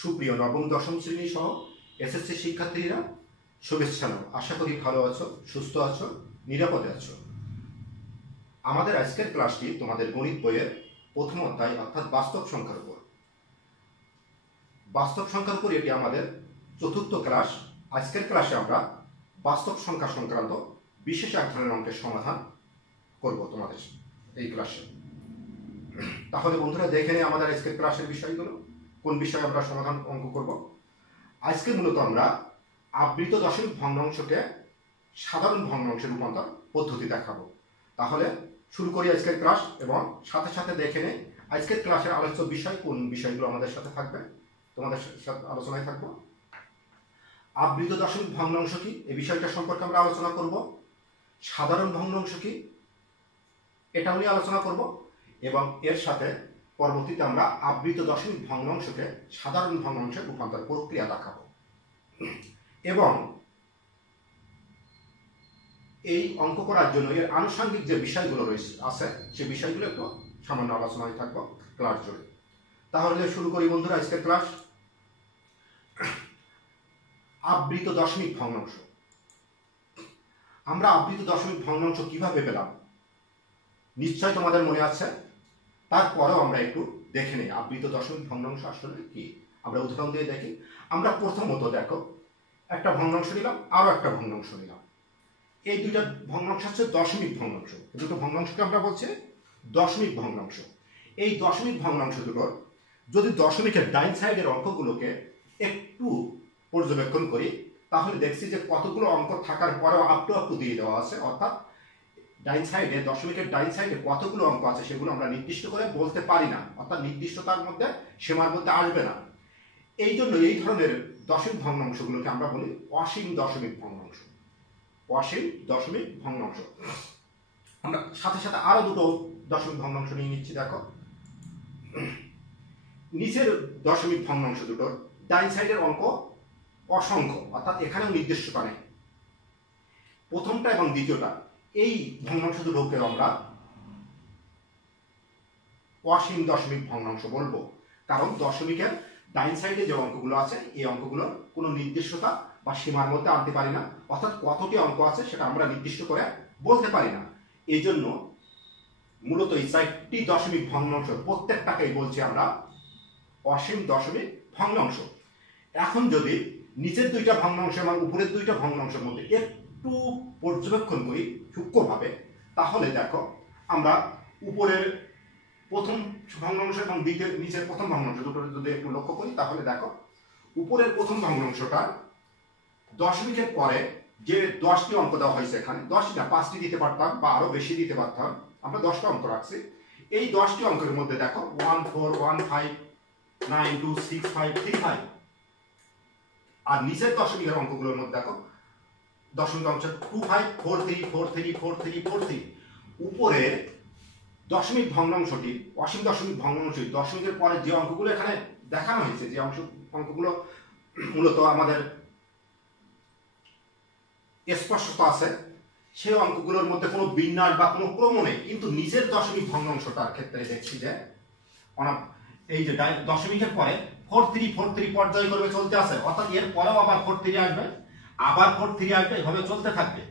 সুপ্রিয় নবম দশম শ্রেণী সহ এসএসসি শিক্ষার্থীরা শুভেচ্ছা নাও। আশা করি ভালো আছো, সুস্থ আছো, নিরাপদে আছো। আমাদের আজকের ক্লাসটি তোমাদের গণিত বইয়ের প্রথম অধ্যায় অর্থাৎ বাস্তব সংখ্যার উপর। বাস্তব সংখ্যার উপর এটি আমাদের চতুর্থ ক্লাস। আজকের ক্লাসে আমরা বাস্তব সংখ্যা সংক্রান্ত বিশেষ এক ধরনের অঙ্কের সমাধান করব তোমাদের এই ক্লাসে। তাহলে বন্ধুরা দেখে নিই আমাদের আজকের ক্লাসের বিষয়গুলো, কোন বিষয়ে আমরা সমাধান অঙ্ক করব। আজকে মূলত আমরা আবৃত দশমিক ভগ্নাংশকে সাধারণ ভগ্নাংশে রূপান্তর পদ্ধতি দেখাবো। তাহলে শুরু করি আজকের ক্লাস এবং সাথে সাথে দেখে নেই আজকের ক্লাসের আলোচ্য বিষয়, কোন বিষয়গুলো আমাদের সাথে থাকবে, তোমাদের সাথে আলোচনায় থাকবো। আবৃত দশমিক ভগ্নাংশ কি, এই বিষয়টা সম্পর্কে আমরা আলোচনা করব। সাধারণ ভগ্নাংশ কি, এটাও নিয়ে আলোচনা করব এবং এর সাথে পরবর্তীতে আমরা আবৃত দশমিক ভগ্নাংশকে সাধারণ ভগ্নাংশে রূপান্তর প্রক্রিয়া দেখাবো। এবং এই অঙ্ক করার জন্য এর আনুষঙ্গিক যে বিষয়গুলো রয়েছে আছে, সে বিষয়গুলো একটু সামান্য আলোচনায় থাকবো ক্লাস জুড়ে। তাহলে শুরু করি বন্ধুরা আজকের ক্লাস। আবৃত দশমিক ভগ্নাংশ। আমরা আবৃত দশমিক ভগ্নাংশ কিভাবে পেলাম নিশ্চয় তোমাদের মনে আছে। তারপরেও আমরা একটু দেখে নিই আবৃত দশমিক ভগ্নাংশ আসলে কি। আমরা উদাহরণ দিয়ে দেখি। আমরা প্রথমত দেখো, একটা ভগ্নাংশ নিলাম, আরো একটা ভগ্নাংশ নিলাম। এই দুইটা ভগ্নাংশ হচ্ছে দশমিক ভগ্নাংশ। দুটো ভগ্নাংশকে আমরা বলছি দশমিক ভগ্নাংশ। এই দশমিক ভগ্নাংশ দুটোর যদি দশমিকের ডাইন সাইডের অঙ্কগুলোকে একটু পর্যবেক্ষণ করি, তাহলে দেখছি যে কতগুলো অঙ্ক থাকার পরেও আপটু দিয়ে দেওয়া আছে। অর্থাৎ ডাইন সাইডে, দশমিকের ডাইন সাইডে কতগুলো অঙ্ক আছে সেগুলো আমরা নির্দিষ্ট করে বলতে পারি না, অর্থাৎ নির্দিষ্টতার মধ্যে, সীমার মধ্যে আসবে না। এই জন্য এই ধরনের দশমিক ভগ্নাংশগুলোকে আমরা বলি অসীম দশমিক ভগ্নাংশ। অসীম দশমিক ভগ্নাংশ। আমরা সাথে সাথে আরো দুটো দশমিক ভগ্নাংশ নিয়ে নিচ্ছি। দেখো, নিচের দশমিক ভগ্নাংশ দুটোর ডাইন সাইডের অঙ্ক অসংখ্য, অর্থাৎ এখানেও নির্দিষ্টতা নেই। প্রথমটা এবং দ্বিতীয়টা, এই ভগ্নাংশ দুটোকে আমরা অসীম দশমিক ভগ্নাংশ বলবো, কারণ দশমিকের ডাইন সাইডে যে অঙ্কগুলো আছে এই অঙ্কগুলোর কোনো নির্দিষ্টতা বা সীমার মধ্যে আনতে পারি না, অর্থাৎ কতটি অঙ্ক আছে সেটা আমরা নির্দিষ্ট করে বলতে পারি না। এই জন্য মূলত এই চারটি দশমিক ভগ্নাংশ প্রত্যেকটাকেই বলছি আমরা অসীম দশমিক ভগ্নাংশ। এখন যদি নিচের দুইটা ভগ্নাংশ এবং উপরের দুইটা ভগ্নাংশের মধ্যে একটু পর্যবেক্ষণ করি সূক্ষ্মভাবে, তাহলে দেখো আমরা উপরের প্রথম ভগ্নাংশ এবং নিচের প্রথম ভগ্নাংশ দুটো যদি একটু লক্ষ্য করি, তাহলে দেখো উপরের প্রথম ভগ্নাংশটা দশমিকের পরে যে 10টি অঙ্ক দেওয়া হয়েছে, এখানে 10টি না 5টি দিতে পারতাম বা আরো বেশি দিতে পারতাম, আমরা 10টা অঙ্ক রাখছি। এই 10টি অঙ্কের মধ্যে দেখো 1 4 1 5 9 2 6 5 3 5। আর নিচের দশমিকের অঙ্কগুলোর মধ্যে দেখো দশমিক অংশ 2 5 4 3 4 3 4 3 4 3। উপরের দশমিক ভগ্নাংশটি অসীম দশমিক ভগ্নাংশটি দশমিকের পরে যে অঙ্কগুলো এখানে দেখানো হয়েছে, যে অঙ্কগুলো মূলত আমাদের স্পষ্টতা আছে, সেই অঙ্কগুলোর মধ্যে কোনো বিন্যাস বা কোনো ক্রম নেই। কিন্তু নিচের দশমিক ভগ্নাংশটার ক্ষেত্রে দেখছি যে এই যে দশমিকের পরে 4 3 4 3 পর্যায়ক্রমে চলতে আছে, অর্থাৎ এর পরেও আবার 4 3 আসবে, আবার 4 3 আসবে, এভাবে চলতে থাকবে।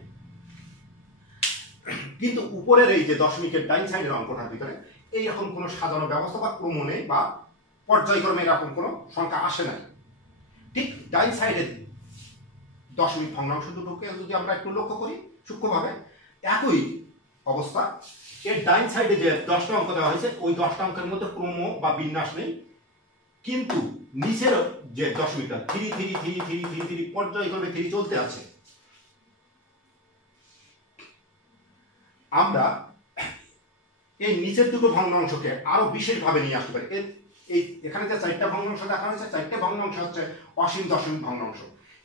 কিন্তু উপরের এই যে দশমিকের ডাইন সাইডের অঙ্কটার ভিতরে এইরকম কোনো সাজানো ব্যবস্থা বা ক্রম নেই বা পর্যায়ক্রমে এরকম কোনো সংখ্যা আসে নাই। ঠিক ডাইন সাইডের দশমিক ভগ্নাংশ দুটোকে যদি আমরা একটু লক্ষ্য করি সূক্ষ্মভাবে, একই অবস্থা। এর ডাইন সাইডে যে 10টা অঙ্ক দেওয়া হয়েছে, ওই 10টা অঙ্কের মধ্যে ক্রম বা বিন্যাস নেই। কিন্তু নিচের যে দশমিকটা 3 3 3 3 3 3 পর্যায়ক্রমে 3 চলতে আছে। আমরা এই নিচের দুটো ভগ্নাংশকে আরো বিশেষভাবে নিয়ে আসতে পারি। এই এখানে যে 4টা ভগ্নাংশ দেখা হয়েছে, 4টা ভগ্নাংশ হচ্ছে অসীম দশমিক ভগ্নাংশ,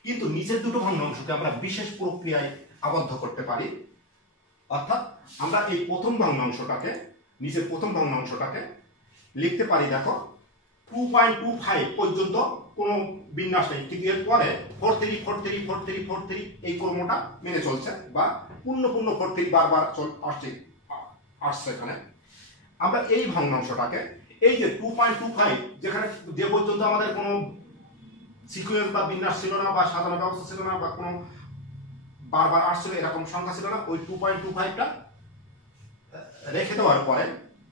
কিন্তু নিচের দুটো ভগ্নাংশকে আমরা বিশেষ প্রক্রিয়ায় আবদ্ধ করতে পারি। অর্থাৎ আমরা এই প্রথম ভগ্নাংশটাকে, নিচের প্রথম ভগ্নাংশটাকে লিখতে পারি দেখো 2.25 পর্যন্ত কোনো বিন্যাস নেই, কিন্তু এর পরে 4 3 4 3 4 3 4 3 এই ক্রমটা মেনে চলছে, বা পূর্ণ 4 3 বারবার আসছে এখানে। আমরা এই ভগ্নাংশটাকে এই যে 2.25 যেখানে যে পর্যন্ত আমাদের কোনো সিকুয়েন্স বা বিন্যাস ছিল না, বা সাধারণ ব্যবস্থা ছিল না, বা কোনো বারবার আসছিল এরকম সংখ্যা ছিল না। ওই 2.25টা রেখে দেওয়ার পরে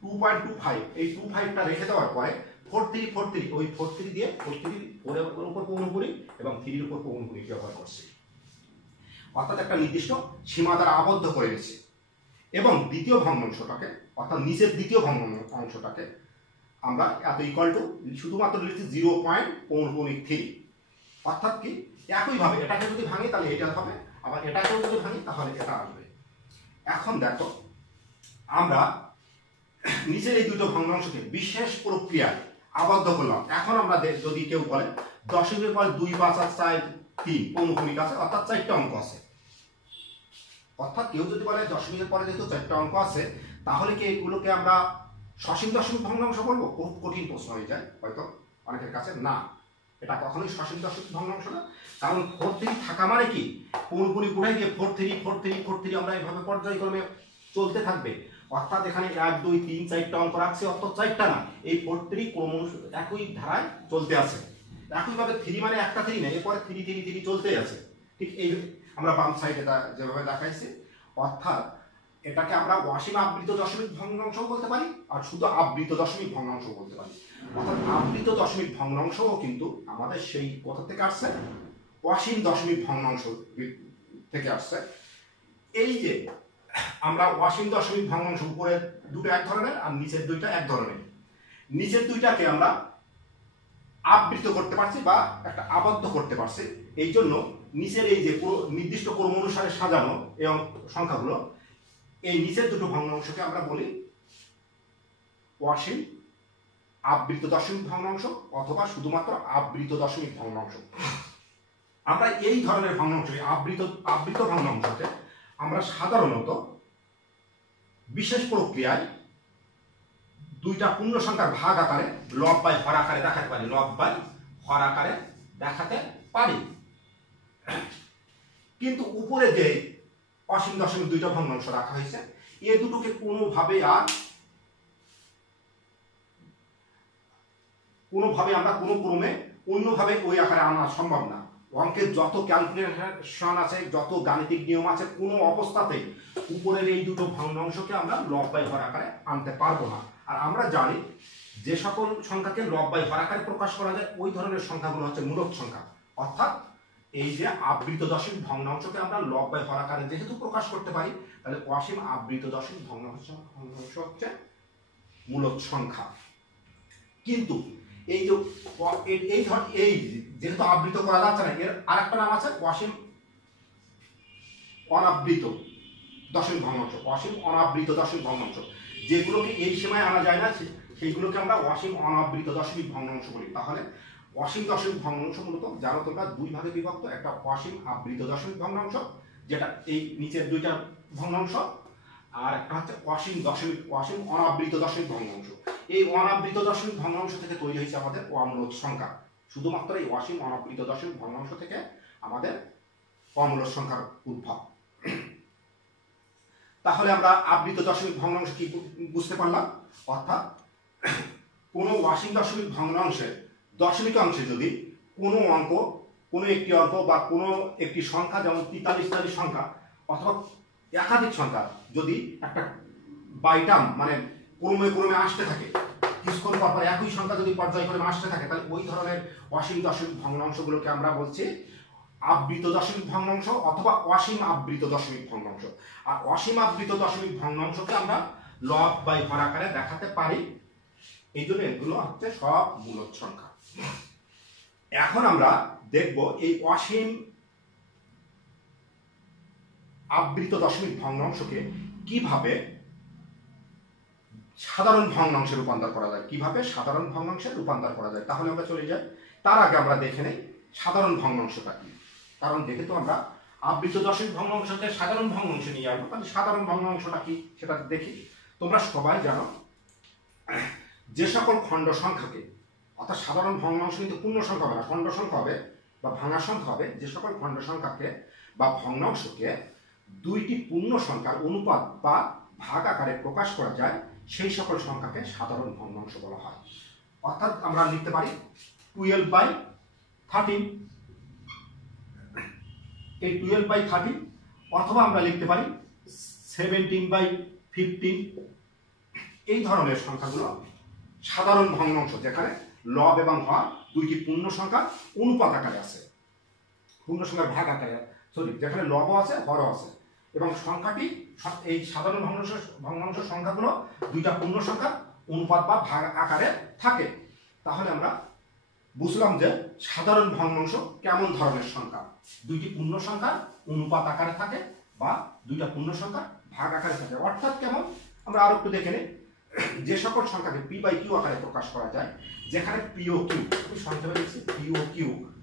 2.25 এই 25টা রেখে দেওয়ার পরে 43 ওই 43 দিয়ে 43 4 এর উপর পৌনপুরি এবং 3 এর উপর পৌনপুরি ব্যবহার করছি, অর্থাৎ একটা নির্দিষ্ট সীমা দ্বারা আবদ্ধ করে নিচ্ছে। এবং দ্বিতীয় ভগ্নাংশটাকে অর্থাৎ নিচের দ্বিতীয় ভগ্নাংশটাকে আমরা এত ইকুয়াল টু শুধুমাত্র লিখছি 0.3, অর্থাৎ কি একইভাবে এটাকে যদি ভাঙি তাহলে এটা হবে, আবার এটাকেও যদি ভাঙি তাহলে এটা আসবে। এখন দেখো আমরা নিচের এই দুটো ভগ্নাংশকে বিশেষ প্রক্রিয়ায় আবদ্ধ করলাম। এখন আমরা যদি কেউ বলে দশমিকের পরে 2, 5 আর 4, 3 পৌনপুনিক আছে, অর্থাৎ 4টা অঙ্ক আছে, অর্থাৎ কেউ যদি বলে দশমিকের পরে যেহেতু 4টা অঙ্ক আছে তাহলে কি এগুলোকে আমরা সসীম দশমিক ভগ্নাংশ বলবো? খুব কঠিন প্রশ্ন হয়ে যায় হয়তো অনেকের কাছে। না, এটা কখনোই সসীম দশমিক ভগ্নাংশ না, কারণ 43 থাকা মানে কি পৌনপুনিক উঠাই গিয়ে 43 আমরা এভাবে পর্যায়ক্রমে চলতে থাকবে, অর্থাৎ এখানে 1, 2, 3, 4টা অঙ্ক রাখছে, অর্থাৎ 4টা না, এই 43 ক্রমশ একই ধারায় চলতে আছে। একইভাবে 3 মানে একটা 3 নেই, এরপরে 3 চলতেই আছে। ঠিক এই আমরা বাম সাইডে যেভাবে দেখাইছি, অর্থাৎ এটাকে আমরা অসীম আবৃত দশমিক ভগ্নাংশ বলতে পারি, আর শুধু আবৃত দশমিক ভগ্নাংশ বলতে পারি। অর্থাৎ আবৃত দশমিক ভগ্নাংশও কিন্তু আমাদের সেই কোথা থেকে আসছে? অসীম দশমিক ভগ্নাংশ থেকে আসছে। এই যে আমরা অসীম দশমিক ভগ্নাংশ উপরের দুটো এক ধরনের আর নিচের দুইটা এক ধরনের, নিচের দুইটাকে আমরা আবৃত করতে পারছি বা একটা আবদ্ধ করতে পারছি। এই জন্য নিচের এই যে পুরো নির্দিষ্ট ক্রম অনুসারে সাজানো এই সংখ্যাগুলো, এই নিচের দুটো ভগ্নাংশকে আমরা বলি অসীম আবৃত দশমিক ভগ্নাংশ অথবা শুধুমাত্র আবৃত দশমিক ভগ্নাংশ। আমরা এই ধরনের ভগ্নাংশ আবৃত ভগ্নাংশকে আমরা সাধারণত বিশেষ প্রক্রিয়ায় দুইটা পূর্ণ সংখ্যার ভাগ আকারে লব বাই হর আকারে দেখাতে পারি, লব বাই হর আকারে দেখাতে পারি। কিন্তু উপরে যে অসীম দশমিক দুইটা ভগ্নাংশ রাখা হয়েছে, এ দুটোকে কোনোভাবে আমরা কোনো ক্রমে অন্যভাবে ওই আকারে আনা সম্ভব না। অঙ্কের যত ক্যালকুলেশন আছে, যত গাণিতিক নিয়ম আছে, কোনো অবস্থাতেই উপরের এই দুটো ভগ্নাংশকে আমরা লব বাই হর আকারে আনতে পারবো না। আর আমরা জানি যে সকল সংখ্যাকে লব বাই হর আকারে প্রকাশ করা যায় ওই ধরনের সংখ্যাগুলো হচ্ছে মূলদ সংখ্যা। অর্থাৎ এই যে আবৃত দশমিক ভগ্নাংশকে আমরা লব বাই হর আকারে যেহেতু প্রকাশ করতে পারি, তাহলে অসীম আবৃত দশমিক ভগ্নাংশ হচ্ছে মূলদ সংখ্যা। কিন্তু এই যে এই যেহেতু আবৃত করা যাচ্ছে না, এর আরেকটা নাম আছে অসীম অনাবৃত দশমিক ভগ্নাংশ। অসীম অনাবৃত দশমিক ভগ্নাংশ যেগুলোকে এই সীমায় আনা যায় না, সেইগুলোকে আমরা অসীম অনাবৃত দশমিক ভগ্নাংশ বলি। তাহলে অসীম দশমিক ভগ্নাংশ মূলত জানো তোমরা দুই ভাগে বিভক্ত, একটা অসীম আবৃত দশমিক ভগ্নাংশ যেটা এই নিচের দুইটা ভগ্নাংশ, আর একটা হচ্ছে অসীম অনাবৃত দশমিক ভগ্নাংশ। এই অনাবৃত দশমিক ভগ্নাংশ থেকে তৈরি হয়েছে আমাদের অমূলদ সংখ্যা। শুধুমাত্র এই অসীম অনাবৃত দশমিক ভগ্নাংশ থেকে আমাদের অমূলদ সংখ্যার উদ্ভব। তাহলে আমরা আবৃত দশমিক ভগ্নাংশ কি বুঝতে পারলাম? অর্থাৎ কোনো অসীম দশমিক ভগ্নাংশের দশমিক অংশে যদি কোনো অঙ্ক, কোনো একটি অঙ্ক বা কোনো একটি সংখ্যা, যেমন 43 সংখ্যা অথবা একাধিক সংখ্যা যদি একটা বাইটাম মানে ক্রমে আসতে থাকে, কিছুক্ষণ পর একই সংখ্যা যদি পর্যায়ক্রমে আসতে থাকে, তাহলে ওই ধরনের অসীম দশমিক ভগ্নাংশগুলোকে আমরা বলছি আবৃত দশমিক ভগ্নাংশ অথবা অসীম আবৃত দশমিক ভগ্নাংশ। আর অসীম আবৃত দশমিক ভগ্নাংশকে আমরা লব বাই হর আকারে দেখাতে পারি। এই জন্য এগুলো হচ্ছে সব মূলদ সংখ্যা। এখন আমরা দেখব এই অসীম আবৃত দশমিক ভগ্নাংশকে কিভাবে সাধারণ ভগ্নাংশে রূপান্তর করা যায়, কিভাবে সাধারণ ভগ্নাংশে রূপান্তর করা যায়। তাহলে আমরা চলে যাই, তার আগে আমরা দেখে নেই সাধারণ ভগ্নাংশটা কি। কারণ যেহেতু আমরা আবৃত দশমিক ভগ্নাংশকে সাধারণ ভগ্নাংশে নিয়ে আসবো, তাহলে সাধারণ ভগ্নাংশটা কি সেটা দেখি। তোমরা সবাই জানো যে সকল খণ্ড সংখ্যাকে, অর্থাৎ সাধারণ ভগ্নাংশ কিন্তু পূর্ণ সংখ্যা হবে না, খণ্ড সংখ্যা হবে বা ভাঙা সংখ্যা হবে, যে সকল খণ্ড সংখ্যাকে বা ভগ্নাংশকে দুইটি পূর্ণ সংখ্যার অনুপাত বা ভাগ আকারে প্রকাশ করা যায়, সেই সকল সংখ্যাকে সাধারণ ভগ্নাংশ বলা হয়। অর্থাৎ আমরা লিখতে পারি 12/32 13, এই 12/13, অথবা আমরা লিখতে পারি 17/15। এই ধরনের সংখ্যাগুলো সাধারণ ভগ্নাংশ, যেখানে লব এবং হর দুইটি পূর্ণ সংখ্যার অনুপাত আকারে আছে, পূর্ণ সংখ্যার ভাগ আকারে, যেখানে লবও আছে হরও আছে, এবং সংখ্যাটি এই সাধারণ ভগ্নাংশ সংখ্যাগুলো দুইটা পূর্ণ সংখ্যার অনুপাত বা ভাগ আকারে থাকে। তাহলে আমরা বুঝলাম যে সাধারণ ভগ্নাংশ কেমন ধরনের সংখ্যা, দুইটি পূর্ণ সংখ্যার অনুপাত আকারে থাকে বা দুইটা পূর্ণ সংখ্যার ভাগ আকারে থাকে। অর্থাৎ কেমন, আমরা আরো একটু দেখে নিই। যে সকল সংখ্যাকে p/q আকারে প্রকাশ করা যায়, যেখানে p ও q, আমি সংক্ষেপে লিখছি p ও q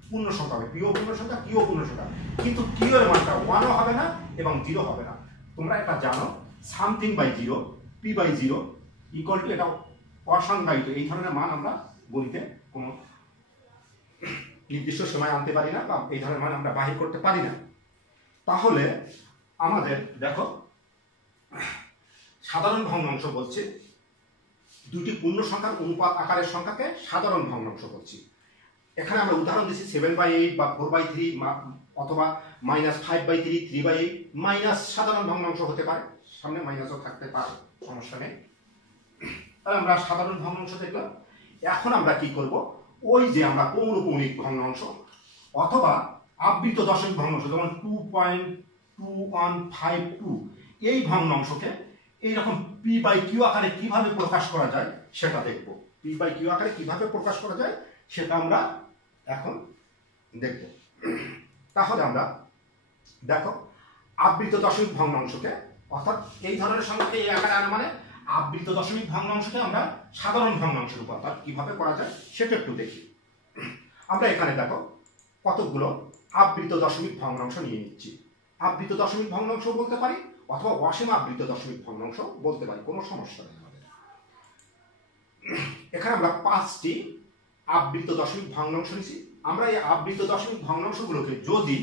পূর্ণ সংখ্যা হবে, p ও পূর্ণ সংখ্যা, q ও পূর্ণ সংখ্যা, কিন্তু q এর মানটা 1 ও হবে না এবং 0 হবে না। তোমরা এটা জানো, something/0, p/0 ইকুয়াল টু, এটা অসংজ্ঞায়িত। এই ধরনের মান আমরা গণিতে কোনো নির্দিষ্ট সময় আনতে পারি না, বা এই ধরনের মান আমরা বাহির করতে পারি না। তাহলে আমাদের দেখো, সাধারণ ভগ্নাংশ বলছে দুটি পূর্ণ সংখ্যার অনুপাত আকারের সংখ্যাকে সাধারণ ভগ্নাংশ বলছি। এখানে আমরা উদাহরণ দিচ্ছি 7/8 বা 4/3 অথবা -5/3, 3/8, মাইনাস সাধারণ ভগ্নাংশ হতে পারে, সামনে মাইনাসও থাকতে পারে, সমস্যা নেই। তাহলে আমরা সাধারণ ভগ্নাংশ দেখলাম। এখন আমরা কি করব, ওই যে আমরা পৌনঃপুনিক ভগ্নাংশ অথবা আবৃত দশমিক ভগ্নাংশ, যেমন 2.2152, এই ভগ্নাংশকে এইরকম p/q আকারে কিভাবে প্রকাশ করা যায় সেটা দেখব। p/q আকারে কিভাবে প্রকাশ করা যায় সেটা আমরা এখন দেখব। তাহলে আমরা দেখো, আবৃত দশমিক ভগ্নাংশকে, অর্থাৎ এই ধরনের সংখ্যাকে এই আকারে আনা মানে আবৃত দশমিক ভগ্নাংশকে আমরা সাধারণ ভগ্নাংশে রূপান্তর কিভাবে করা যায় সেটা একটু দেখি। আমরা এখানে দেখো কতগুলো আবৃত দশমিক ভগ্নাংশ নিয়ে নিচ্ছি। আবৃত দশমিক ভগ্নাংশ বলতে পারি অথবা অসীম আবৃত দশমিক ভগ্নাংশ বলতে পারি, কোনো সমস্যা নেই আমাদের। এখানে আমরা 5টি আবৃত দশমিক ভগ্নাংশ নিচ্ছি। আমরা এই আবৃত দশমিক ভগ্নাংশগুলোকে যদি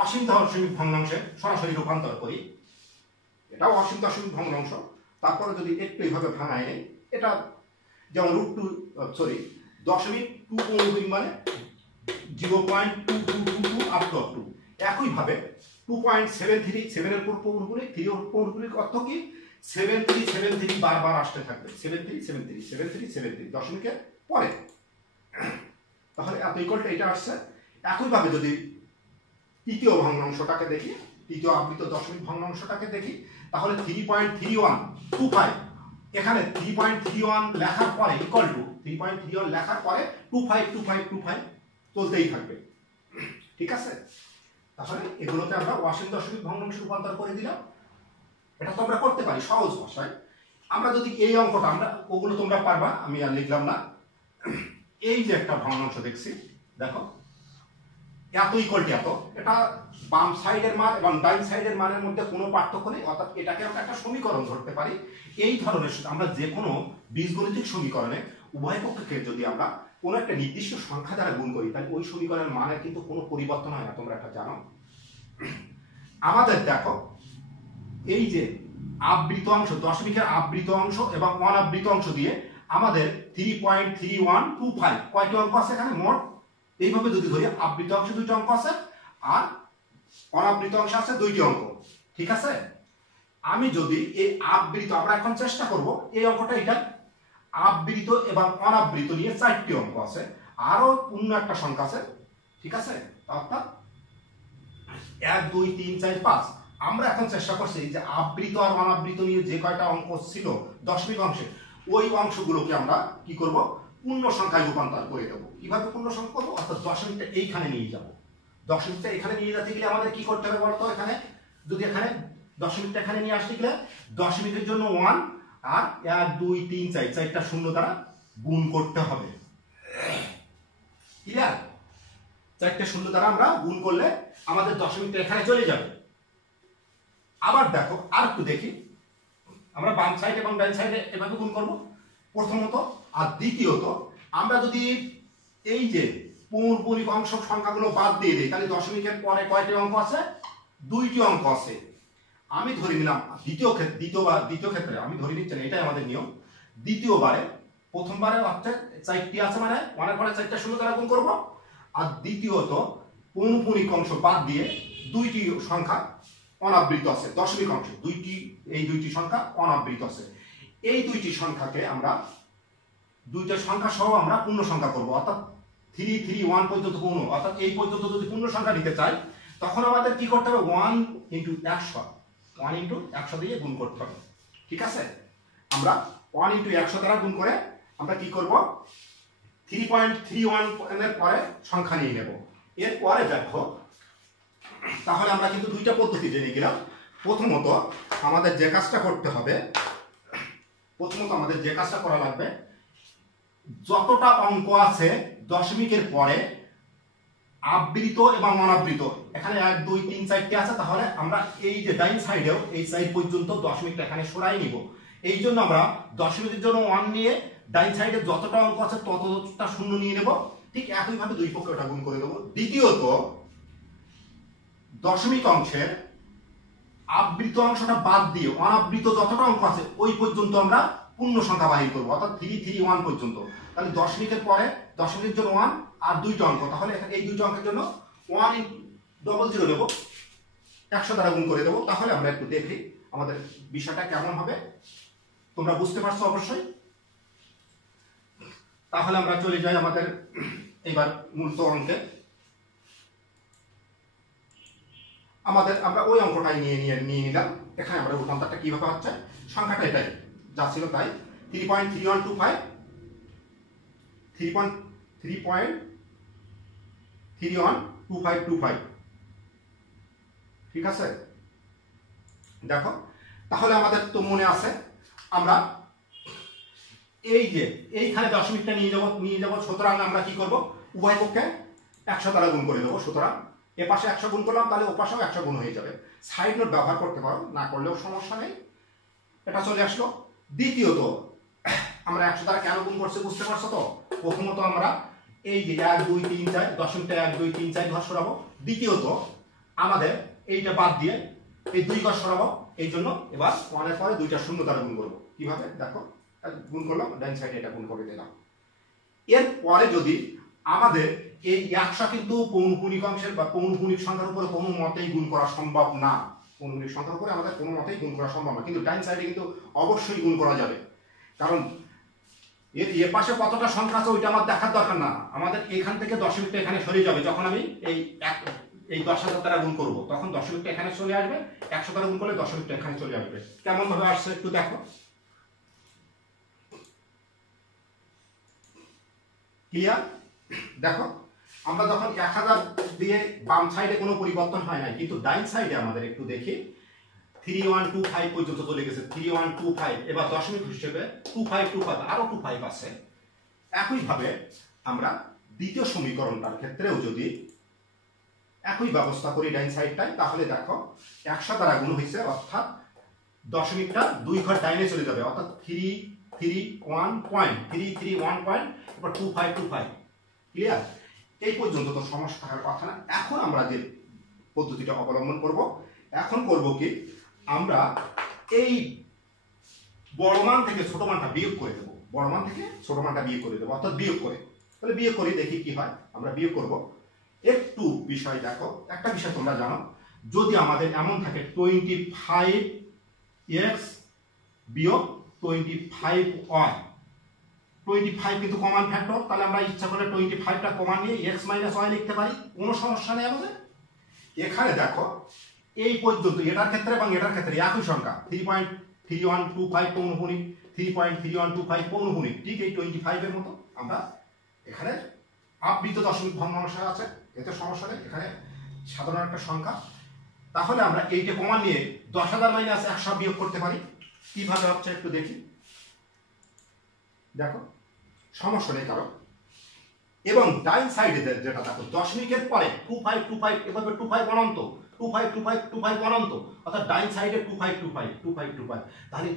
অসীম দশমিক ভগ্নাংশে সরাসরি রূপান্তর করি, এটাও অসীম দশমিক ভগ্নাংশ, তারপরে যদি একটু এইভাবে ভাঙায় নেই, এটা যেমন দশমিক 2 মানে 0.2222 আপ টু একইভাবে 2.73, 7 এর পৌনঃপুনিক, 3 এর পৌনঃপুনিক অর্থ কি, 7373 বারবার আসতে থাকবে, 7373 দশমিকের পরে। তাহলে এত ইকুয়াল টু এটা আসছে। একইভাবে যদি তৃতীয় ভগ্নাংশটাকে দেখি, তৃতীয় আবৃত দশমিক ভগ্নাংশটাকে দেখি, তাহলে 3.3125, এখানে 3.31 লেখার পরে ইকুয়াল টু 3.31 লেখার পরে 252525 চলতেই থাকবে, ঠিক আছে। তাহলে এগুলোকে আমরা অসীম দশমিক ভগ্নাংশে রূপান্তর করে দিলাম। এটা তো আমরা করতে পারি সহজ ভাষায়। আমরা যদি এই অঙ্কটা, আমরা ওগুলো তোমরা পারবা, আমি আর লিখলাম না। এই যে একটা ভগ্নাংশ দেখছি, দেখো এত ইকুয়াল টু এত, এটা বাম সাইডের মান এবং ডাইন সাইডের মানের মধ্যে কোনো পার্থক্য নেই, অর্থাৎ এটাকে আমরা একটা সমীকরণ ধরতে পারি। এই ধরনের আমরা যে কোনো বীজগণিতিক সমীকরণে উভয় পক্ষকে যদি আমরা কোনো একটা নির্দিষ্ট সংখ্যা দ্বারা গুণ করি, তাহলে ওই সমীকরণের মানের কিন্তু কোনো পরিবর্তন হয় না, তোমরা এটা জানো। আমাদের দেখো, এই যে আবৃত অংশ, দশমিকের আবৃত অংশ এবং অনাবৃত অংশ দিয়ে আমাদের 3.3125 কয়টি অঙ্ক আছে এখানে মোট? এইভাবে যদি ধরি, আবৃত অংশে 2টি অঙ্ক আছে আর অনাবৃত অংশ আছে 2টি অঙ্ক, ঠিক আছে। আমি যদি এই আবৃত, আমরা এখন চেষ্টা করব এই অঙ্কটা, এটা আবৃত এবং অনাবৃত নিয়ে 4টি অঙ্ক আছে, আরো অন্য একটা সংখ্যা আছে, ঠিক আছে। অর্থাৎ 1 2 3 4 5। আমরা এখন চেষ্টা করছি যে আবৃত আর অনাবৃত নিয়ে যে কয়টা অঙ্ক ছিল দশমিক অংশে, ওই অংশগুলোকে আমরা কি করব, পূর্ণ সংখ্যায় রূপান্তর করে দেবো। কিভাবে পূর্ণ সংখ্যা করবো? অর্থাৎ দশমিকটা এইখানে নিয়ে যাব। দশমিকটা এখানে নিয়ে যেতে গেলে আমাদের কি করতে হবে বলতো? এখানে যদি এখানে দশমিকটা এখানে নিয়ে আসতে গেলে দশমিকের জন্য 1 আর 1 2 3 4 4টা শূন্য দ্বারা গুণ করতে হবে, ক্লিয়ার? 4টে শূন্য দ্বারা আমরা গুণ করলে আমাদের দশমিকটা এখানে চলে যাবে। আবার দেখো, আর একটু দেখি, আমরা বাম সাইড এবং ডান সাইডে এভাবে গুণ করব প্রথমত। আর দ্বিতীয়ত, আমরা যদি এই যে পৌনঃপুনিক অংশ সংখ্যাগুলো বাদ দিয়ে দিই, তাহলে দশমিকের পরে কয়টি অঙ্ক আছে? 2টি অঙ্ক আছে। আমি ধরে নিলাম দ্বিতীয় ক্ষেত্রে আমি ধরে নিচ্ছি না, এটাই আমাদের নিয়ম। দ্বিতীয়বারে, প্রথমবারে অর্থাৎ 4টি আছে মানে 1 এর পরে 4টা শূন্য দ্বারা গুণ করব, আর দ্বিতীয়ত পৌনঃপুনিক অংশ বাদ দিয়ে দুইটি সংখ্যা অনাবৃত আছে, দশমিক অংশ এই দুইটি সংখ্যা অনাবৃত আছে। এই দুইটি সংখ্যাকে আমরা দুইটা সংখ্যা সহ আমরা পূর্ণ সংখ্যা করব, অর্থাৎ 331 পর্যন্ত পূর্ণ, অর্থাৎ এই পর্যন্ত যদি পূর্ণ সংখ্যা নিতে চাই তখন আমাদের কি করতে হবে 1 × 100 দিয়ে গুণ করতে হবে। ঠিক আছে, আমরা 1 × 100 দ্বারা গুণ করে আমরা কি করব 3.31 এর পরে সংখ্যা নিয়ে নেব। এরপরে দেখো তাহলে আমরা কিন্তু দুইটা পদ্ধতি জেনে গেলাম। প্রথমত আমাদের যে কাজটা করা লাগবে, যতটা অঙ্ক আছে দশমিকের পরে আবৃত এবং অনাবৃত, এখানে 1 2 3 4টি আছে, তাহলে আমরা এই যে ডাইন সাইডেও এই সাইড পর্যন্ত দশমিকটা এখানে সরাই নিব। এই জন্য আমরা দশমিকের জন্য 1 নিয়ে ডাইন সাইডে যতটা অঙ্ক আছে ততটা শূন্য নিয়ে নেব। ঠিক একইভাবে দুই পক্ষে ওটা গুণ করে দেবো। দ্বিতীয়ত দশমিক অংশের আবৃত অংশটা বাদ দিয়ে অনাবৃত যতটা অঙ্ক আছে ওই পর্যন্ত আমরা পূর্ণ সংখ্যা বাহির করবো, অর্থাৎ 331 পর্যন্ত। তাহলে দশমিকের পরে দশমিকের জন্য 1 আর দুইটা অঙ্ক, তাহলে এই দুইটা অঙ্কের জন্য 100 নেব, 100 দ্বারা গুণ করে দেবো। তাহলে আমরা একটু দেখি আমাদের বিষয়টা কেমন হবে, তোমরা বুঝতে পারছো অবশ্যই। তাহলে আমরা চলে যাই আমাদের এবার মূলত অঙ্কে। আমরা ওই অঙ্কটাই নিয়ে নিলাম। এখানে আমরা রূপান্তরটা কিভাবে হচ্ছে, সংখ্যাটা এটাই যা ছিল তাই, 3.3125 ঠিক আছে। দেখো তাহলে আমাদের তো মনে আছে আমরা এই যে এইখানে দশমিকটা নিয়ে যাব, সুতরাং আমরা কি করব উভয় পক্ষে 100 দ্বারা গুণ করে দেবো। সুতরাং এ পাশে 100 গুণ করলাম, তাহলে ও পাশেও 100 গুণ হয়ে যাবে। সাইড নোট ব্যবহার করতে পারো, না করলেও সমস্যা নেই, এটা চলে আসলো। দ্বিতীয়ত আমরা 100 দ্বারা কেন গুণ করছি বুঝতে পারছো তো। প্রথমত আমরা এই যে 1 2 3 4 দশমিকটা 1 2 3 4 ঘর সরাবো। দ্বিতীয়ত আমাদের এইটা বাদ দিয়ে এই 2 ঘর সরাবো, এই জন্য এবার 1 এর পরে দুইটা শূন্য দ্বারা গুণ করবো। কিভাবে দেখো, গুণ করলাম, ডান সাইডে এটা গুণ করে দিলাম। এরপরে যদি আমাদের এই 100 কিন্তু পৌনঃপুনিক অংশের বা পৌনঃপুনিক সংখ্যার উপরে কোনো মতেই গুণ করা সম্ভব না, পৌনঃপুনিক সংখ্যার উপরে আমাদের কোনো মতেই গুণ করা সম্ভব না, কিন্তু ডান সাইডে কিন্তু অবশ্যই গুণ করা যাবে। কারণ এর পাশে কতটা সংখ্যা আছে ওইটা আমার দেখার দরকার না, আমাদের এখান থেকে দশমিকটা এখানে সরে যাবে। যখন আমি এই 10,000 দ্বারা গুণ করবো তখন দশমিকটা এখানে চলে আসবে, 100 দ্বারা গুণ করলে দশমিকটা এখানে চলে আসবে। কেমন ভাবে আসছে একটু দেখো, ক্লিয়ার? দেখো আমরা যখন 1000 দিয়ে বাম সাইডে কোনো পরিবর্তন হয় না, কিন্তু ডাইন সাইডে আমাদের একটু দেখি 3125 পর্যন্ত চলে গেছে, 3125। এবার দশমিক হিসেবে 2525 আরো 25 আছে। একইভাবে আমরা দ্বিতীয় সমীকরণটার ক্ষেত্রেও যদি একই ব্যবস্থা করি ডাইন সাইডটায়, তাহলে দেখো 100 দ্বারা গুণ হয়েছে, অর্থাৎ দশমিকটা 2 ঘর ডাইনে চলে যাবে, অর্থাৎ 331 এবার 2525। ক্লিয়ার? এই পর্যন্ত তো সমস্যা থাকার কথা না। এখন আমরা যে পদ্ধতিটা অবলম্বন করব, এখন করব কি, আমরা এই বড় মান থেকে ছোট মানটা বিয়োগ করে দেবো, বড় মান থেকে ছোট মানটা বিয়োগ করে দেবো, অর্থাৎ বিয়োগ করে। তাহলে বিয়োগ করি, দেখি কি হয়। আমরা বিয়োগ করব। একটু বিষয় দেখো, একটা বিষয় তোমরা জানো, যদি আমাদের এমন থাকে 25x বিয়োগ 25y, 25 কিন্তু কমন ফ্যাক্টর, তাহলে আমরা ইচ্ছা করলে 25টা কমন নিয়ে x - y লিখতে পারি, কোনো সমস্যা নেই আমাদের। এখানে দেখো এই পর্যন্ত এটার ক্ষেত্রে এবং এটার ক্ষেত্রে একই সংখ্যা, 3.3125 পৌনঃপুনিক, 3.3125 পৌনঃপুনিক, ঠিক এই 25 এর মতো। আমরা এখানে আবৃত দশমিক ভগ্নাংশ আছে, এতে সমস্যা নেই, এখানে সাধারণ একটা সংখ্যা। তাহলে আমরা এইটা কমন নিয়ে 10,000 - 100 বিয়োগ করতে পারি। কিভাবে হচ্ছে একটু দেখি, দেখো সমস্যা নেই কারো। এবং ডাইন সাইডে যেটা দেখো দশমিকের পরে 2525, এভাবে 25 অনন্ত, 2525 অনন্ত, অর্থাৎ ডাইন সাইডে 2525, তাহলে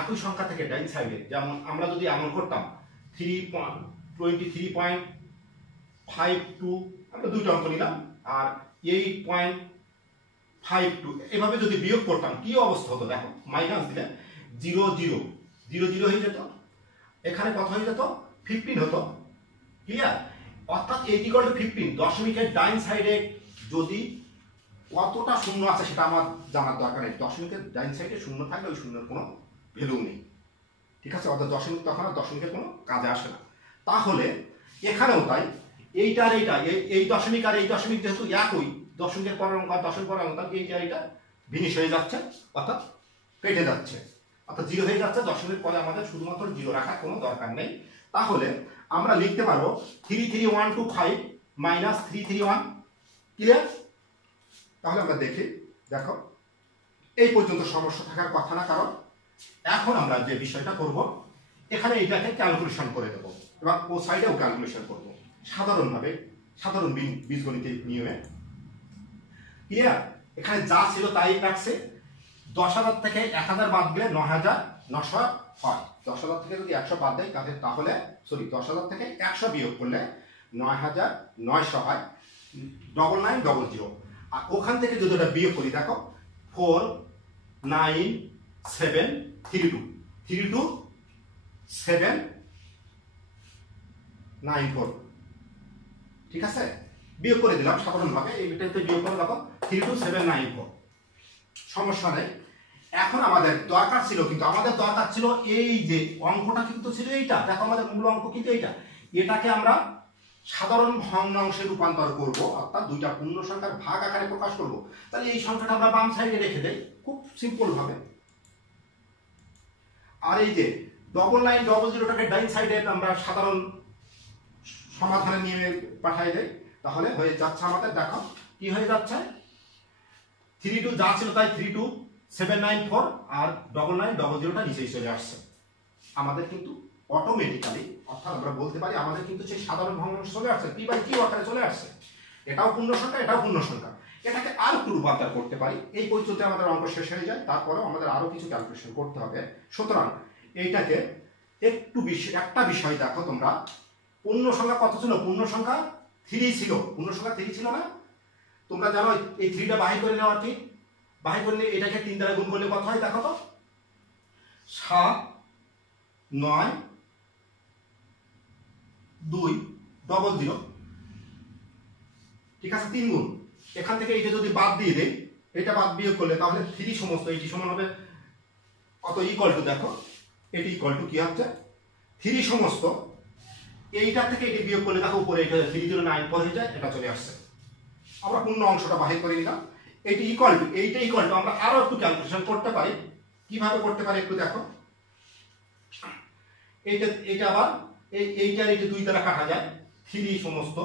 একই সংখ্যা থেকে ডাইন সাইডে, যেমন আমরা যদি এমন করতাম 23.52, আমরা দুইটা অঙ্ক নিলাম, আর 8.52, এভাবে যদি বিয়োগ করতাম কি অবস্থা হতো দেখো, মাইনাস দিলে 0 0 0 0 হয়ে যেত, এখানে কত হয়ে যেত 15 হতো। ক্লিয়ার? অর্থাৎ 8 = 15 দশমিকের ডাইন সাইডে যদি কতটা শূন্য আছে সেটা আমার জানার দরকার নেই, দশমিকের ডাইন সাইডে শূন্য থাকলে ওই শূন্যের কোনো ভ্যালু নেই, ঠিক আছে, অর্থাৎ দশমিক তখন আর দশমিকের কোনো কাজে আসে না। তাহলে এখানেও তাই, এইটা আর এইটা, এই দশমিক আর এই দশমিক যেহেতু একই, দশমিকের পরের অঙ্ক আর দশমিক পরের অঙ্ক, এইটা এইটা ভিনিশ হয়ে যাচ্ছে, অর্থাৎ কেটে যাচ্ছে, অর্থাৎ 0 হয়ে যাচ্ছে। দশমিকের পরে আমাদের শুধুমাত্র 0 রাখার কোনো দরকার নেই। তাহলে আমরা লিখতে পারবো 33125 মাইনাস 331, ক্লিয়ার? তাহলে আমরা দেখি, দেখো এই পর্যন্ত সমস্যা থাকার কথা না, কারণ এখন আমরা যে বিষয়টা করব, এখানে এটাকে ক্যালকুলেশন করে দেবো এবং ও সাইডেও ক্যালকুলেশন করব সাধারণভাবে, সাধারণ বীজগণিতের নিয়মে, ক্লিয়ার? এখানে যা ছিল তাই রাখছে। 10,000 থেকে 1000 বাদ গেলে 9,900 হয়। 10,000 থেকে যদি 100 বাদ দেয় তাহলে 10,000 থেকে 100 বিয়োগ করলে 9,900 হয়, 9900। আর ওখান থেকে যদি ওটা বিয়োগ করি, দেখো 49732, ঠিক আছে, বিয়োগ করে দিলাম সাধারণভাবে, এই বিটাতে বিয়োগ করে দেখো 32794, সমস্যা নেই। এখন আমাদের দরকার ছিল, কিন্তু আমাদের দরকার ছিল এই যে অঙ্কটা কিন্তু ছিল এইটা, দেখো আমাদের মূল অঙ্ক কিন্তু এইটা, এটাকে আমরা সাধারণ ভগ্নাংশে রূপান্তর করব, অর্থাৎ দুইটা পূর্ণ সংখ্যার ভাগ আকারে প্রকাশ করব। তাহলে এই সংখ্যাটা আমরা বাম সাইডে রেখে দেই খুব সিম্পল ভাবে, আর এই যে 9900টাকে ডাইন সাইডে আমরা সাধারণ সমাধানের নিয়মে পাঠাই দেই, তাহলে হয়ে যাচ্ছে আমাদের, দেখো কি হয়ে যাচ্ছে, 32 যা ছিল তাই 32794, আর 9900টা নিচেই চলে আসছে আমাদের, কিন্তু অটোমেটিক্যালি, অর্থাৎ আমরা বলতে পারি আমাদের কিন্তু সেই সাধারণ ভগ্নাংশ চলে আসছে, p/q আকারে চলে আসছে। এটাও পূর্ণ সংখ্যা, এটাও পূর্ণ সংখ্যা, এটাকে আর একটু রূপান্তর করতে পারি। এই পর্যন্ত আমাদের অঙ্ক শেষ হয়ে যায়, তারপরেও আমাদের আরো কিছু ক্যালকুলেশন করতে হবে। সুতরাং এইটাকে একটু একটা বিষয় দেখো, তোমরা পূর্ণ সংখ্যা কত ছিল? পূর্ণ সংখ্যা 3 ছিল, পূর্ণ সংখ্যা 3 ছিল না? তোমরা জানো এই 3টা বাহির করে নেওয়া, ঠিক বাহির করলে এটাকে 3 দ্বারা গুণ করলে কত হয়, দেখো তো, 7 9 2 00, ঠিক আছে, 3 গুণ। এখান থেকে এইটা যদি বাদ দিয়ে দেই, এটা বাদ বিয়োগ করলে তাহলে 3 সমস্ত এটি সমান হবে কত, ইকুয়াল টু, দেখো এটি ইকুয়াল টু কি হচ্ছে, 3 সমস্ত এইটা থেকে এটি বিয়োগ করলে দেখো উপরে এটা 3094 হয়ে যায়, এটা চলে আসছে। আমরা পূর্ণ অংশটা বাহির করে নিলাম, এটি ইকুয়াল টু, এইটা ইকুয়াল টু, আমরা আরো একটু ক্যালকুলেশন করতে পারি। কিভাবে করতে পারি একটু দেখো, এইটা আবার এইটা 2 দ্বারা কাটা যায়, 3 সমস্ত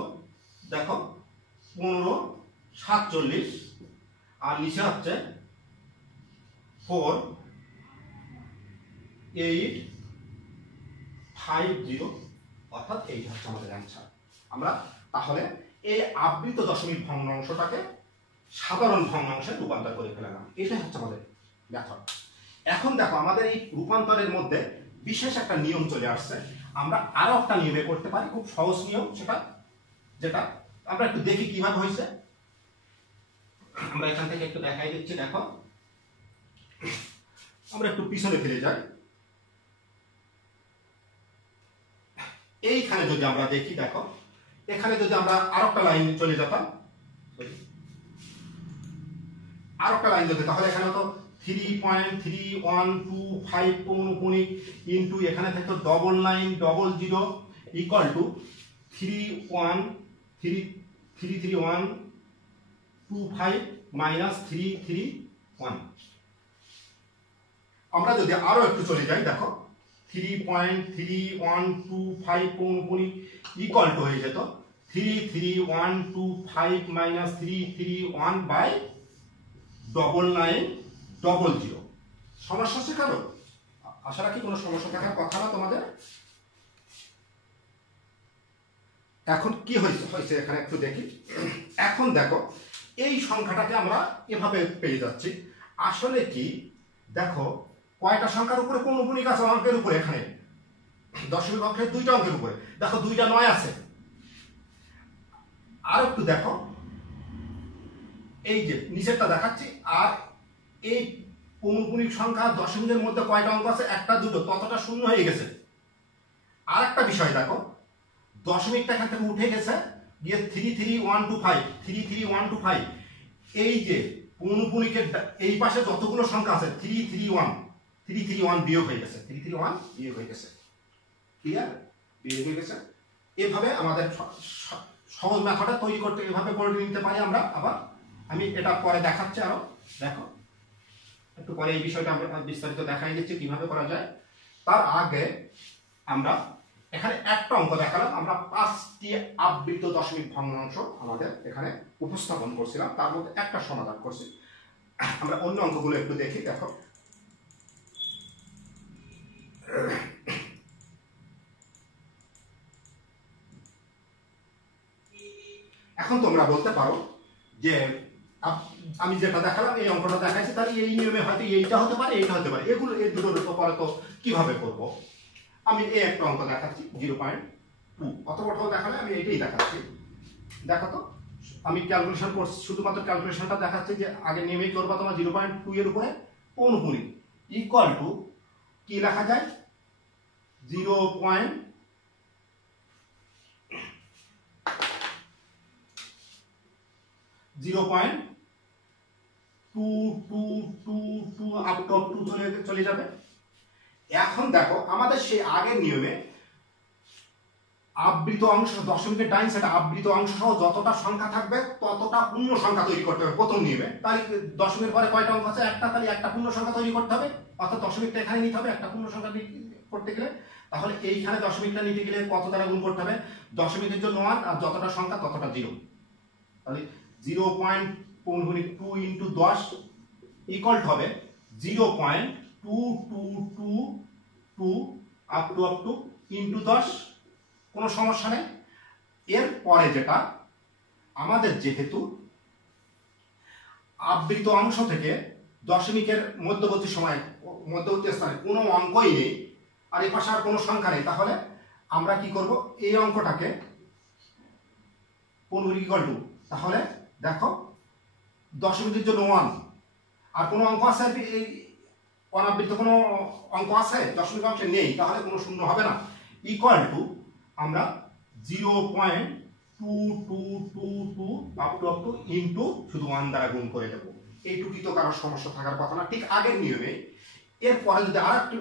দেখো 15 47, আর নিচে হচ্ছে 4 8 5 0, অর্থাৎ এইটা হচ্ছে আমাদের অ্যান্সার। আমরা তাহলে এই আবৃত দশমিক ভগ্নাংশটাকে সাধারণ ভগ্নাংশে রূপান্তর করে ফেললাম, এটাই হচ্ছে আমাদের মেথড। এখন দেখো আমাদের এই রূপান্তরের মধ্যে বিশেষ একটা নিয়ম চলে আসছে, আমরা আরো একটা নিয়মে করতে পারি, খুব সহজ নিয়ম সেটা, যেটা আমরা একটু দেখি কিভাবে হয়েছে। আমরা এখান থেকে একটু দেখাই দিচ্ছি, দেখো আমরা একটু পিছনে ফিরে যাই। এইখানে যদি আমরা দেখি, দেখো এখানে যদি আমরা আরেকটা লাইন চলে যেতাম, আরেকটা লাইন যদি, তাহলে এখানে তো 3.3125 পৌনঃপুনিক ইন্টু এখানে থাকতো 9900 ইকুয়াল টু 33125 মাইনাস 331। আমরা যদি আরো একটু চলে যাই, দেখো 3.3125 পৌনঃপুনিক ইকুয়াল টু হয়ে যেত 33125 মাইনাস 331 বাই 9900। সমস্যা হচ্ছে কারো? আশা রাখি কোনো সমস্যা থাকার কথা না তোমাদের। এখন কি হয়েছে এখানে একটু দেখি। এখন দেখো এই সংখ্যাটাকে আমরা এভাবে পেয়ে যাচ্ছি। আসলে কি দেখো কয়টা সংখ্যার উপরে পৌনঃপুনিক আছে? অঙ্কের উপরে, এখানে দশমিক অঙ্কের 2টা অঙ্কের উপরে দেখো 2টা 9 আছে। আর একটু দেখো এই যে নিচেরটা দেখাচ্ছি, আর এই পৌনঃপুনিক সংখ্যা দশমিকের মধ্যে কয়টা অঙ্ক আছে? 1টা 2টো, ততটা শূন্য হয়ে গেছে। আর একটা বিষয় দেখো দশমিকটা এখান থেকে উঠে গেছে, গিয়ে 33125 33125। এই যে পৌনপুনিকের এই পাশে যতগুলো সংখ্যা আছে 331 বিয়োগ হয়ে গেছে, 331 বিয়োগ হয়ে গেছে। ক্লিয়ার? বিয়োগ হয়ে গেছে। এভাবে আমাদের সহজ মেথডটা তৈরি করতে এভাবে করে নিতে পারি আমরা। আবার আমি এটা পরে দেখাচ্ছি আরো, দেখো একটু পরে এই বিষয়টা আমরা বিস্তারিত দেখাই দিচ্ছি কিভাবে করা যায়। তার আগে আমরা এখানে একটা অঙ্ক দেখালাম, আমরা 5টি আবৃত দশমিক ভগ্নাংশ আমাদের এখানে উপস্থাপন করছিলাম, তার মধ্যে একটা সমাধান করছি। আমরা অন্য অঙ্কগুলো একটু দেখি। দেখো এখন তোমরা বলতে পারো যে আমি যেটা দেখালাম এই অঙ্কটা দেখাইছি, তাহলে এই নিয়মে হয়তো এইটা হতে পারে, এইটা হতে পারে, এগুলো এই দুটোর উপরে তো কিভাবে করব। আমি এই একটা অঙ্ক দেখাচ্ছি 0.2, অতটাও দেখালে আমি এইটাই দেখাচ্ছি। দেখো তো আমি ক্যালকুলেশন করছি, শুধুমাত্র ক্যালকুলেশনটা দেখাচ্ছি যে আগে নিয়মেই করবা তোমার 0.2 এর উপরে পৌনপুনি ইকুয়াল টু কি লেখা যায় 0.2222 আপ টু 2 চলে যাবে। এখন দেখো আমাদের সেই আগের নিয়মে আবৃত অংশ দশমিকের ডাইন সাইডে আবৃত অংশ সহ যতটা সংখ্যা থাকবে ততটা পূর্ণ সংখ্যা তৈরি করতে হবে প্রথম নিয়মে। তাই দশমিকের পরে কয়টা অঙ্ক আছে? একটা, তাহলে একটা পূর্ণ সংখ্যা তৈরি করতে হবে, অর্থাৎ দশমিকটা এখানে নিতে হবে একটা পূর্ণ সংখ্যা করতে গেলে। তাহলে এইখানে দশমিকটা নিতে গেলে কত দ্বারা গুণ করতে হবে? দশমিকের জন্য 1 আর যতটা সংখ্যা ততটা 0। তাহলে 0.2 ইন্টু 10 ইকুয়াল হবে 0.2222 আপ টু ইন্টু 10। কোনো সমস্যা নেই। এর পরে যেটা আমাদের যেহেতু আবৃত অংশ থেকে দশমিকের মধ্যবর্তী স্থানে কোনো অঙ্কই নেই আর এই পাশে আর কোনো সংখ্যা নেই, তাহলে আমরা কি করব? এই অঙ্কটাকে পৌনপুনিক ইকুয়াল টু, তাহলে দেখো দশমিকের জন্য 1 আর কোনো অঙ্ক আছে? এই অনাবৃত কোনো অঙ্ক আছে? দশমিক অংশে নেই, তাহলে কোনো শূন্য হবে না। ইকুয়াল টু আমরা 0.2222 আপ টু ইন্টু শুধু 1 দ্বারা গুণ করে দেবো। এইটুকুই তো কারোর সমস্যা থাকার কথা না, ঠিক আগের নিয়মে। এরপরে যদি আরেকটু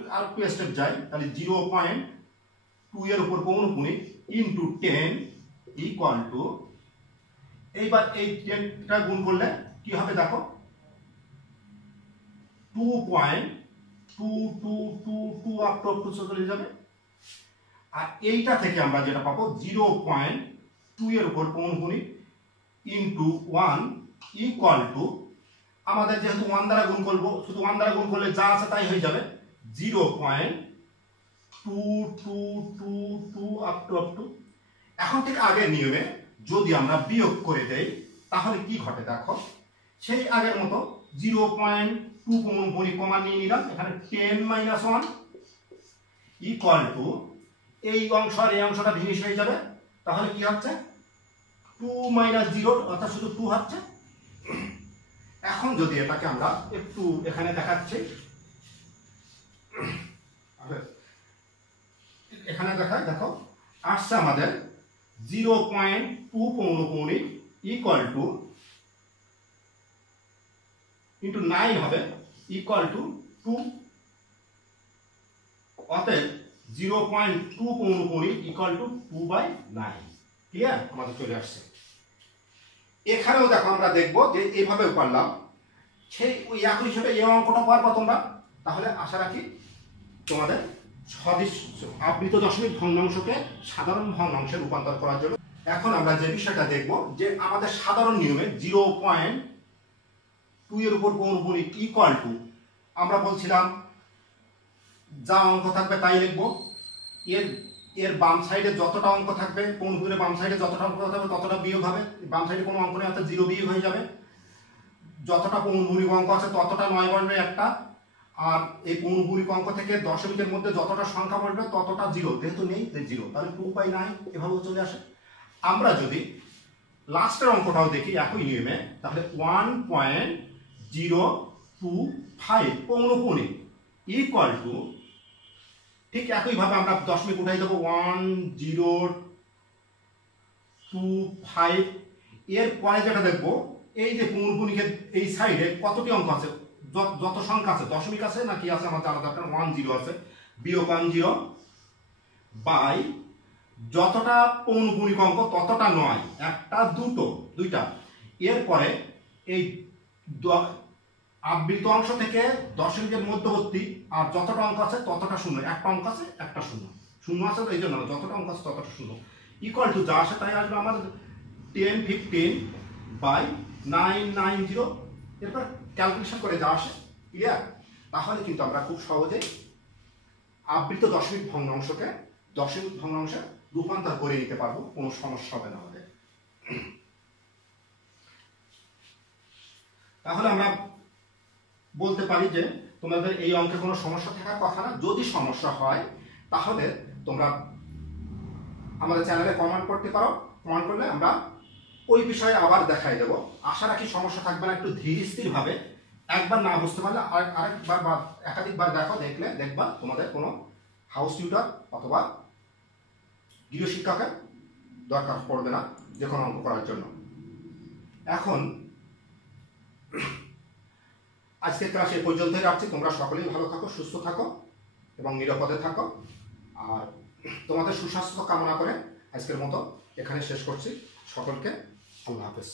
স্টেপ যাই, তাহলে 0.2 এর উপর পৌনপুনিক ইন্টু 10 ইকুয়াল টু, এইবার এই 10টা গুণ করলে কি হবে দেখো 2.2222 আপ টু চলে যাবে। আর এইটা থেকে আমরা যেটা পাবো 0.2 এর উপর পৌনপুনিক ইন্টু 1 ইকুয়াল টু, আমাদের যেহেতু 1 দ্বারা গুণ করবো, শুধু 1 দ্বারা গুণ করলে যা আছে তাই হয়ে যাবে 0.2222 আপ টু। এখন ঠিক আগের নিয়মে যদি আমরা বিয়োগ করে দেই তাহলে কি ঘটে দেখো, সেই আগের মতো 0.2 পৌনপুনিক কমা নিয়ে নিলাম, এখানে 10 - 1 ইকুয়াল টু, এই অংশ আর এই অংশটা ভিনিশ হয়ে যাবে, তাহলে কি হচ্ছে 2 - 0 অর্থাৎ শুধু 2 হচ্ছে। এখন যদি এটাকে আমরা একটু এখানে দেখাচ্ছি, এখানে দেখাই, দেখো আসছে আমাদের 0.2 পৌনপুনিক ইকুয়াল টু ইন্টু 9 হবে ইকুয়াল টু 2, অতএব 0.2 পৌনপুনিক ইকুয়াল টু 2/9। ক্লিয়ার? আমাদের চলে আসছে। এখানেও দেখো আমরা দেখবো যে এইভাবে পারলাম, সেই ওই একই হিসেবে এই অঙ্কটা পারবো তোমরা। তাহলে আশা রাখি তোমাদের আবৃত দশমিক ভগ্নাংশকে সাধারণ ভগ্নাংশে রূপান্তর করার জন্য। এখন আমরা যে বিষয়টা দেখব যে আমাদের সাধারণ নিয়মে 0.2 এর উপর পৌনপুনিক ইকুয়াল টু, আমরা বলছিলাম যা অঙ্ক থাকবে তাই লিখবো। এর বাম সাইডে যতটা অঙ্ক থাকবে, পৌনপুনিকের বাম সাইডে যতটা অঙ্ক থাকবে ততটা বিয়োগ হবে। বাম সাইডে কোনো অঙ্ক নেই, অর্থাৎ 0 বিয়োগ হয়ে যাবে। যতটা পৌনপুনিক অঙ্ক আছে ততটা 9 বসবে একটা, আর এই পৌনপুনিক অঙ্ক থেকে দশমিকের মধ্যে যতটা সংখ্যা বসবে ততটা 0, যেহেতু নেই 0, তাহলে 2/9 এভাবে চলে আসে। আমরা যদি লাস্টের অঙ্কটাও দেখি একই নিয়মে, তাহলে 1.025 পৌনপুনিক ইকুয়াল টু, ঠিক একইভাবে আমরা দশমিক উঠাই দেবো 1, 0, 5। এর পরে যেটা দেখবো, এই যে পূর্ণগুণিকের এই সাইডে কতটি অঙ্ক আছে, যত সংখ্যা আছে, দশমিক আছে না কি আছে আমার জানা দরকার। 1 0 আছে, বিয়োগ 1 0 বাই যতটা পৌনগুণিক অঙ্ক ততটা নয়, একটা দুইটা। এরপরে এই আবৃত অংশ থেকে দশমিকের মধ্যবর্তী আর যতটা অঙ্ক আছে ততটা শূন্য, একটা অঙ্ক আছে একটা শূন্য আছে, এই জন্য যতটা অঙ্ক আছে ততটা শূন্য, ইকুয়াল টু যা আসে তাই আসবে আমার 10 15 বাই 990। এরপর ক্যালকুলেশন করে যা আসে, ক্লিয়ার। তাহলে কিন্তু আমরা খুব সহজেই আবৃত দশমিক ভগ্নাংশকে দশমিক ভগ্নাংশে রূপান্তর করে নিতে পারবো, কোনো সমস্যা হবে না আমাদের। তাহলে আমরা বলতে পারি যে তোমাদের এই অঙ্কে কোনো সমস্যা থাকার কথা না। যদি সমস্যা হয় তাহলে তোমরা আমাদের চ্যানেলে কমেন্ট করতে পারো, কমেন্ট করলে আমরা ওই বিষয়ে আবার দেখাই দেবো। আশা রাখি সমস্যা থাকবে না। একটু ধীর স্থির ভাবে, একবার না বুঝতে পারলে আরেকবার বা একাধিকবার দেখো, দেখবা তোমাদের কোনো হাউস টিউটর অথবা গৃহশিক্ষকের দরকার পড়বে না যে কোনো অঙ্ক করার জন্য। এখন আজকের ক্লাস এ পর্যন্তই রাখছি। তোমরা সকলেই ভালো থাকো, সুস্থ থাকো এবং নিরাপদে থাকো। আর তোমাদের সুস্বাস্থ্য কামনা করে আজকের মতো এখানে শেষ করছি। সকলকে আল্লাহ হাফেজ।